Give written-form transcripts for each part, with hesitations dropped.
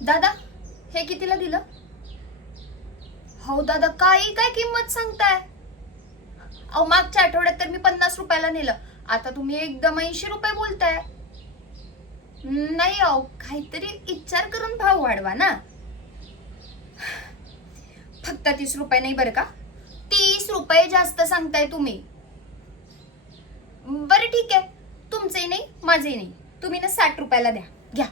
दादा, हे कितीला दिलं? हो दादा, काही काय किंमत सांगताय? अहो, मागच्या आठवड्यात तर मी 50 रुपयाला नेलं, आता तुम्ही एकदम 80 रुपये बोलताय. नाही अहो, काहीतरी विचार करून भाव वाढवा ना. फक्त 30 रुपये नाही बरं का, 30 रुपये जास्त सांगताय तुम्ही. बरं ठीक आहे, तुमचंही नाही माझंही नाही, तुम्ही ना 60 रुपयाला द्या, घ्या.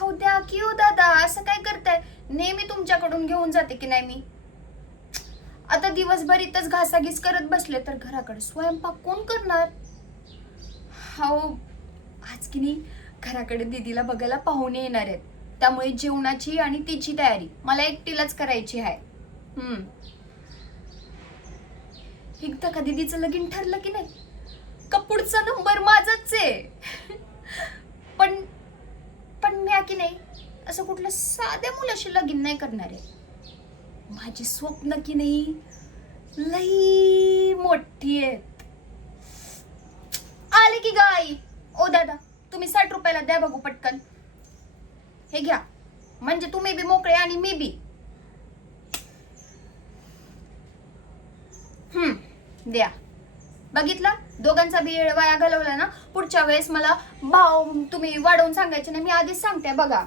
हो द्या की हो दादा, असं काय करताय? नेहमी तुमच्याकडून घेऊन जाते की नाही मी. आता दिवसभर इथंच घासाघीस करत बसले तर घराकडे स्वयंपाक कोण करणार? हो, आज की नाही घराकडे दीदीला बघायला पाहुणे येणार आहेत, त्यामुळे जेवणाची आणि तिची तयारी मला एकटीलाच करायची आहे. एकदा का दीदीचं लगीन ठरलं की नाही का पुढचा नंबर माझाच आहे. पण पण मी की नाही असं कुठल्या साध्या मुलाशी लगीन नाही करणार आहे. माझी स्वप्न की नाही लई मोठी आहेत. आले की गाई. ओ दादा, तुम्ही 60 रुपयाला द्या बघू पटकन. हे घ्या, म्हणजे तुम्ही बी मोकळे आणि मी बी. द्या. बघितला, दोघांचा बी वेळ वाया घालवला ना. पुढच्या वेळेस मला भाव तुम्ही वाढवून सांगायचे नाही, मी आधीच सांगते बघा.